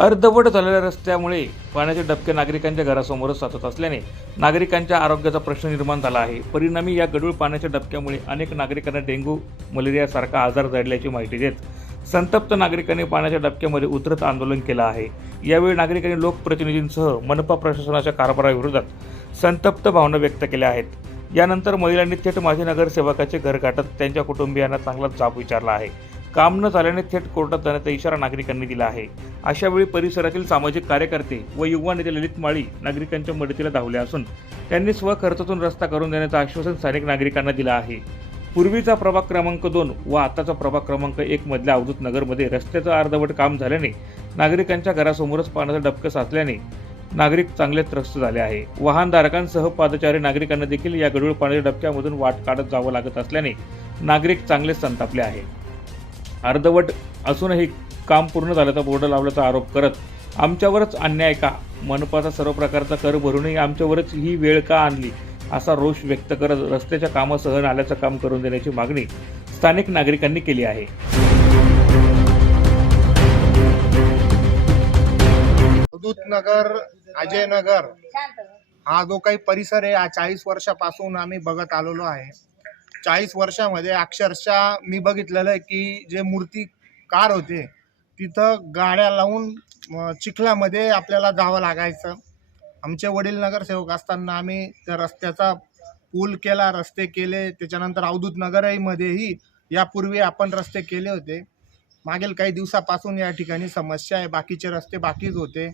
अर्धवट झालेल्या रस्त्यामुळे पाण्याचे डबके नागरिकांच्या घरासमोरच साचत असल्याने नागरिकांच्या आरोग्याचा प्रश्न निर्माण झाला आहे. परिणामी या गढूळ पाण्याच्या डबक्यामुळे अनेक नागरिकांना डेंग्यू मलेरियासारखा आजार जडल्याची माहिती देत संतप्त नागरिकांनी पाण्याच्या डबक्यामध्ये उतरत आंदोलन केलं आहे. यावेळी नागरिकांनी लोकप्रतिनिधींसह मनपा प्रशासनाच्या कारभाराविरोधात संतप्त भावना व्यक्त केल्या आहेत. यानंतर महिलांनी थेट माजी नगरसेवकाचे घर गाठत त्यांच्या कुटुंबियांना चांगला जाब विचारला आहे. काम न झाल्याने थेट कोर्टात जाण्याचा इशारा नागरिकांनी दिला आहे. अशावेळी परिसरातील सामाजिक कार्यकर्ते व युवा नेते ललित माळी नागरिकांच्या मदतीला धावले असून त्यांनी स्वखर्चातून रस्ता करून देण्याचं आश्वासन स्थानिक नागरिकांना दिलं आहे. पूर्वीचा प्रभाग क्रमांक दोन व आताचा प्रभाग क्रमांक एक मधल्या अवधूत नगरमध्ये रस्त्याचं अर्धवट काम झाल्याने नागरिकांच्या घरासमोरच पाण्याचं डबकं साचल्याने नागरिक चांगले त्रस्त झाले आहे. वाहनधारकांसह पादचारी नागरिकांना देखील या गढूळ पाण्याच्या डबक्यामधून वाट काढत जावं लागत असल्याने नागरिक चांगलेच संतापले आहे अर्धवट असूनही काम पूर्ण झाल्याचा बोर्ड लावल्याचा आरोप करत आमच्यावरच अन्याय का? मनपाचा सर्व प्रकारचा कर भरूनही आमच्यावरच ही वेळ का आणली? असा रोष व्यक्त करत रस्त्याच्या कामासह नाल्याचं काम करून देण्याची मागणी स्थानिक नागरिकांनी केली आहे. नगर अजय नगर हा जो काही परिसर आहे हा चाळीस वर्षापासून आम्ही बघत आलेलो आहे. चाळीस वर्षामध्ये अक्षरशः मी बघितलेलं आहे की जे मूर्तिकार होते तिथं गाड्या लावून चिखलामध्ये आपल्याला जावं लागायचं. आमचे वडील नगरसेवक असताना आम्ही त्या रस्त्याचा पूल केला रस्ते केले. त्याच्यानंतर अवधूत नगरमध्येही यापूर्वी आपण रस्ते केले होते. मागील काही दिवसापासून या ठिकाणी समस्या आहे. बाकीचे रस्ते बाकीच होते.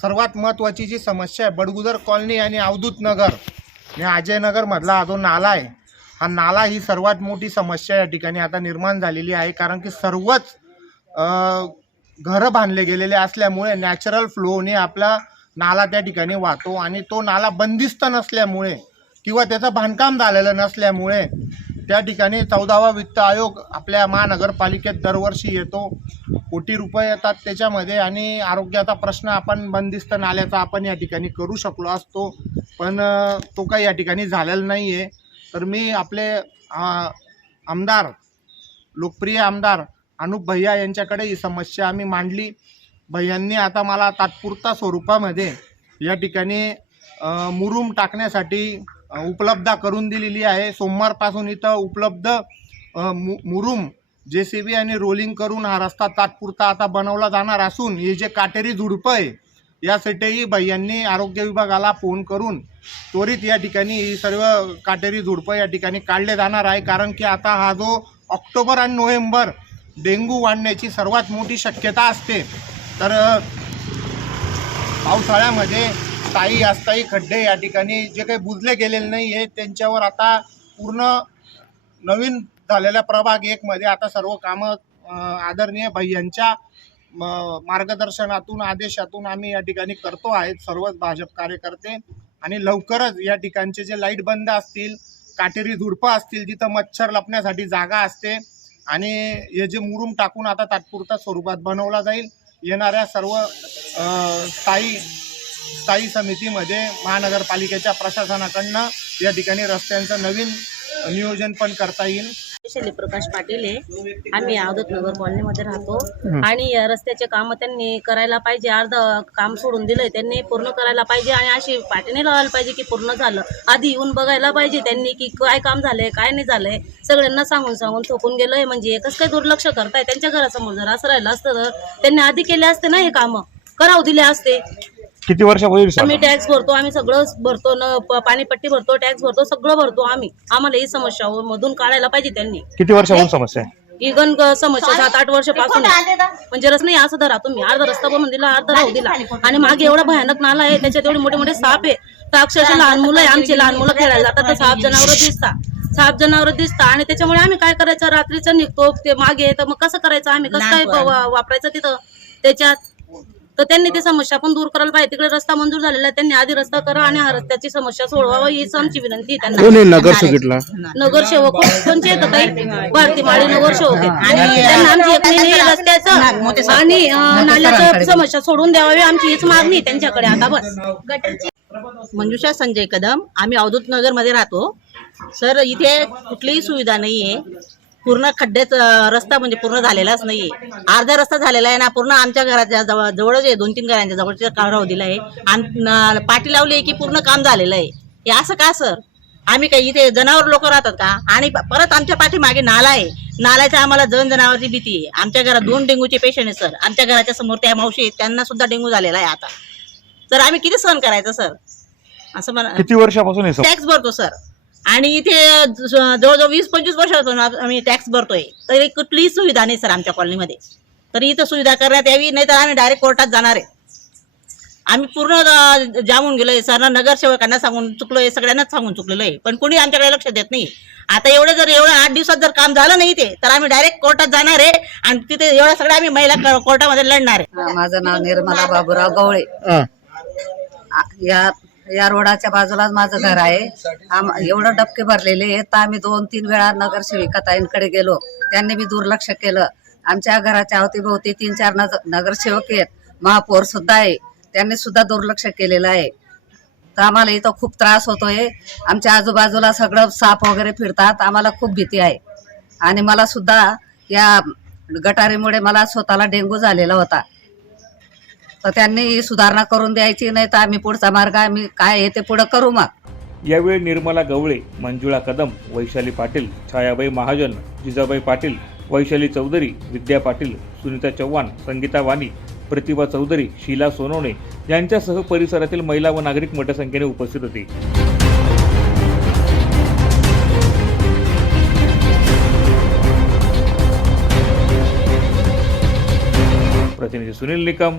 सर्वात महत्त्वाची जी समस्या आहे बडगुजर कॉलनी आणि अवधूत नगर. या अजय नगरमधला हा जो नाला आहे. हा नाला ही सर्वात मोठी समस्या या ठिकाणी आता निर्माण झालेली आहे कारण की सर्वच घरं बांधले गेलेले असल्यामुळे नॅचरल फ्लोने आपला नाला त्या ठिकाणी वाहतो आणि तो नाला बंदिस्त नसल्यामुळे किंवा त्याचं बांधकाम झालेलं नसल्यामुळे त्या ठिकाणी चौदावा वित्त आयोग आपल्या महानगरपालिकेत दरवर्षी येतो. कोटी रुपये येतात त्याच्यामध्ये आणि आरोग्याचा प्रश्न आपण बंदिस्त नाल्याचा आपण या ठिकाणी करू शकलो असतो. पण तो काही या ठिकाणी झालेला नाही आहे तर मी आपले आमदार लोकप्रिय आमदार अनुप भैया यांच्याकडे ही समस्या आम्ही मांडली. भैयांनी आता मला तात्पुरता स्वरूपामध्ये या ठिकाणी मुरुम टाकण्यासाठी उपलब्ध करून दिलेली आहे. सोमवारपासून इथं उपलब्ध मु मुरुम जे सी बी आणि रोलिंग करून हा रस्ता तात्पुरता आता बनवला जाणार असून हे जे काटेरी झुडपं आहे यासाठीही भैयांनी आरोग्य विभागाला फोन करून त्वरित या ठिकाणी ही सर्व काटेरी झुडपं या ठिकाणी काढले जाणार आहे. कारण की आता हा जो ऑक्टोबर आणि नोव्हेंबर डेंग्यू वाढण्याची सर्वात मोठी शक्यता असते. तर पावसाळ्यामध्ये स्थायी अस्थायी खड्डे या ठिकाणी जे काही बुजले गेलेले नाही आहे त्यांच्यावर आता पूर्ण नवीन झालेल्या प्रभाग एकमध्ये आता सर्व कामं आदरणीय भैयांच्या मार्गदर्शनातून आदेशातून आम्ही या ठिकाणी करतो आहेत सर्वच भाजप कार्यकर्ते. आणि लवकरच या ठिकाणचे जे लाइट बंद असतील काटेरी झुडपं असतील जिथं मच्छर लपण्यासाठी जागा असते. आणि हे जे मुरुम टाकून आता तात्पुरता स्वरूपात बनवला जाईल. येणाऱ्या सर्व स्थायी स्थायी समितीमध्ये महानगरपालिकेच्या प्रशासनाकडनं या ठिकाणी रस्त्यांचं नवीन नियोजन पण करता येईल. शैली प्रकाश पाटील आहे. आम्ही अवधूत नगर कॉलनीमध्ये राहतो. आणि या रस्त्याचे काम त्यांनी करायला पाहिजे. अर्ध काम सोडून दिलंय. त्यांनी पूर्ण करायला पाहिजे आणि अशी पाठीने लावायला पाहिजे की पूर्ण झालं. आधी येऊन बघायला पाहिजे त्यांनी की काय काम झालंय काय नाही झालंय. सगळ्यांना सांगून सांगून थोकून गेलोय. म्हणजे एकच काय दुर्लक्ष करताय. त्यांच्या घरासमोर जर असं राहिलं असतं तर त्यांनी आधी केले असते ना हे काम? करावं दिले असते. किती वर्षापूर्वी आम्ही टॅक्स भरतो आम्ही सगळं भरतो न प- पाणीपट्टी भरतो टॅक्स भरतो सगळं भरतो आम्ही. आम्हाला ही समस्या मधून काढायला पाहिजे त्यांनी. किती वर्षापासून समस्या आहे? ही ग- समस्या सात आठ वर्षापासून आहे. म्हणजे रस नाही असं धरा तुम्ही. अर्धा रस्ता बनवून दिला अर्धा राहू दिला. आणि मागे एवढा भयानक नाला आहे त्याच्यात एवढे मोठे मोठे साप आहे. तर अक्षरशः लहान मुलं आहे आमचे लहान मुलं खेळायला जातात तर साप जनावर दिसतात. साप जनावर दिसतात. आणि त्याच्यामुळे आम्ही काय करायचं? रात्रीचं निघतो ते मागे तर मग कसं करायचं? आम्ही कसं काय वा- वापरायचं तिथं? त्याच्यात तर त्यांनी ती समस्या पण दूर करायला पाहिजे. तिकडे रस्ता मंजूर झालेला आहे. त्यांनी आधी रस्ता करा आणि हा रस्त्याची समस्या सोडवावा हीच आमची विनंती आहे त्यांना. कोण आहे नगरसेवकला नगरसेवक कोणचे येतात ताई. भारती माळी नगरसेवक आहेत. त्यांना आमची एक रस्त्याचं आणि अं, नाल्याचं समस्या सोडून द्यावी आमची हीच मागणी आहे त्यांच्याकडे. आता बस. मंजुषा संजय कदम. आम्ही अवधूत नगरमध्ये राहतो. सर इथे कुठलीही सुविधा नाही आहे पूर्ण खड्ड्यात अं, रस्ता म्हणजे पूर्ण झालेलाच नाहीये. अर्धा रस्ता झालेला आहे ना पूर्ण आमच्या घराच्या जवळ जवळच आहे दोन तीन घरांच्या जवळच्या काढाव दिला आहे. आणि पाटी लावली आहे की पूर्ण काम झालेलं आहे. हे असं का सर? आम्ही काही इथे जनावर लोक राहतात का? आणि परत आमच्या पाठीमागे नाला आहे. नाल्याच्या आम्हाला जन जनावरची भीती आहे. आमच्या घरात दोन डेंग्यूचे पेशंट आहे सर. आमच्या घराच्या समोर त्या मावशी आहेत त्यांना सुद्धा डेंग्यू झालेला आहे आता. तर आम्ही किती सहन करायचं सर? असं मला किती वर्षापासून टॅक्स भरतो सर. आणि इथे ज- जवळजवळ वीस पंचवीस वर्षापासून आम्ही टॅक्स भरतोय. तरी कुठलीही सुविधा नाही सर आमच्या कॉलनीमध्ये तरी इथं सुविधा करण्यात यावी नाही तर आम्ही डायरेक्ट कोर्टात जाणार आहे. आम्ही पूर्ण जामून गेलोय. सर नगरसेवकांना सांगून चुकलोय सगळ्यांनाच सांगून चुकलेलो आहे. पण कोणी आमच्याकडे लक्ष देत नाही. आता एवढं जर एवढं आठ दिवसात जर काम झालं नाही ते तर आम्ही डायरेक्ट कोर्टात जाणार आहे. आणि तिथे एवढ्या सगळ्या आम्ही महिला क- कोर्टामध्ये लढणार आहे. माझं नाव निर्मला बाबूराव गवळे. या या रोडाच्या बाजूलाच माझं घर आहे. आम- एवढं डबके भरलेले आहेत. तर आम्ही दोन तीन वेळा नगरसेविका ताईंकडे गेलो. त्यांनी बी दुर्लक्ष केलं. आमच्या घराच्या अवतीभोवती तीन चार नग- नगरसेवक आहेत. महापौर सुद्धा आहे. त्यांनी सुद्धा दुर्लक्ष केलेलं आहे. तर आम्हाला इथं खूप त्रास होतोय. आमच्या आजूबाजूला सगळं साप वगैरे फिरतात. आम्हाला खूप भीती आहे. आणि मला सुद्धा या गटारीमुळे मला स्वतःला डेंगू झालेला होता. तर त्यांनी सुधारणा करून द्यायची नाही तर आम्ही पुढचा मार्ग आम्ही काय आहे ते पुढं करू मग. यावेळी निर्मला गवळे मंजुळा कदम वैशाली पाटील छायाबाई महाजन जिजाबाई पाटील वैशाली चौधरी विद्या पाटील सुनीता चव्हाण संगीता वाणी प्रतिभा चौधरी शीला सोनवणे यांच्यासह परिसरातील महिला व नागरिक मोठ्या संख्येने उपस्थित होते. प्रतिनिधी सुनील निकम